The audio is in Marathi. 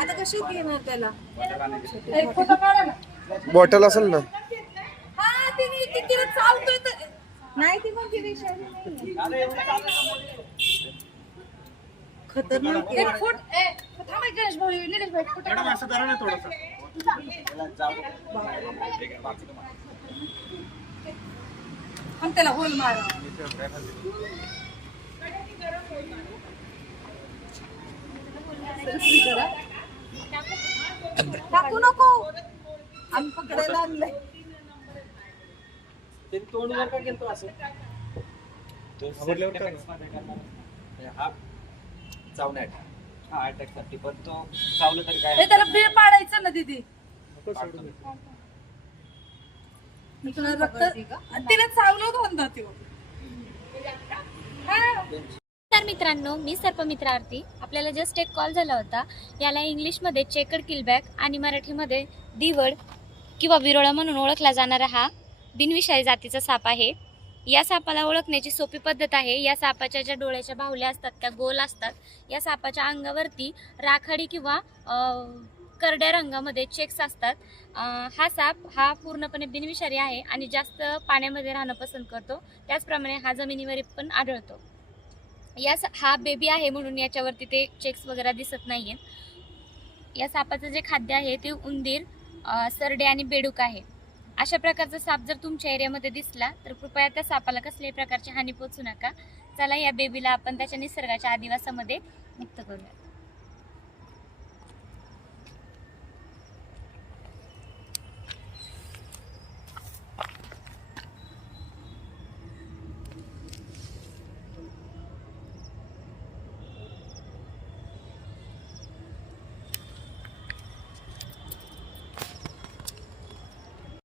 आता कशी घेणार त्याला? एक फोटो काढा ना. बॉटल असेल ना. हा तिला चालतोय तर नाही ती म्हणजे विषय नाही. खतरनाक एक फुट थांबा गणेश भाऊ निलेश भाई फोटो काढा. असं करा ना थोडंसं. हम त्याला होल मारा. टाकू नको आम्ही पकडायला आणलंय. तोंडवर का गेलतो असं हा चावण्यात हा अटॅक साठी पण तो चावलं तरी काय हे त्याला बिळ पाडायचं ना दीदी. मी तुला रक्त तिला चावलं होतं म्हणतात ते. तर मित्रांनो, मी सर्पमित्र आरती. आपल्याला जस्ट एक कॉल झाला होता. याला इंग्लिशमध्ये चेकर्ड किलबॅक आणि मराठीमध्ये दिवड किंवा विरोळा म्हणून ओळखला जाणारा हा बिनविषारी जातीचा साप आहे. या सापाला ओळखण्याची सोपी पद्धत आहे. या सापाच्या ज्या डोळ्याच्या बाहुल्या असतात त्या गोल असतात. या सापाच्या अंगावरती राखाडी किंवा करड्या रंगामध्ये चेक्स असतात. हा साप हा पूर्णपणे बिनविषारी आहे आणि जास्त पाण्यामध्ये राहणं पसंत करतो. त्याचप्रमाणे हा जमिनीवर पण आढळतो. हा बेबी आहे म्हणून याच्यावरती ते चेक्स वगैरे दिसत नाहीये. या सापाचं जे खाद्य आहे ते उंदीर, सरडे आणि बेडूक आहे. अशा प्रकारचा साप जर तुमच्या एरियामध्ये दिसला तर कृपया त्या सापाला कसल्याही प्रकारची हानी पोचू नका. चला या बेबीला आपण त्याच्या निसर्गाच्या आदिवासामध्ये मुक्त करूया.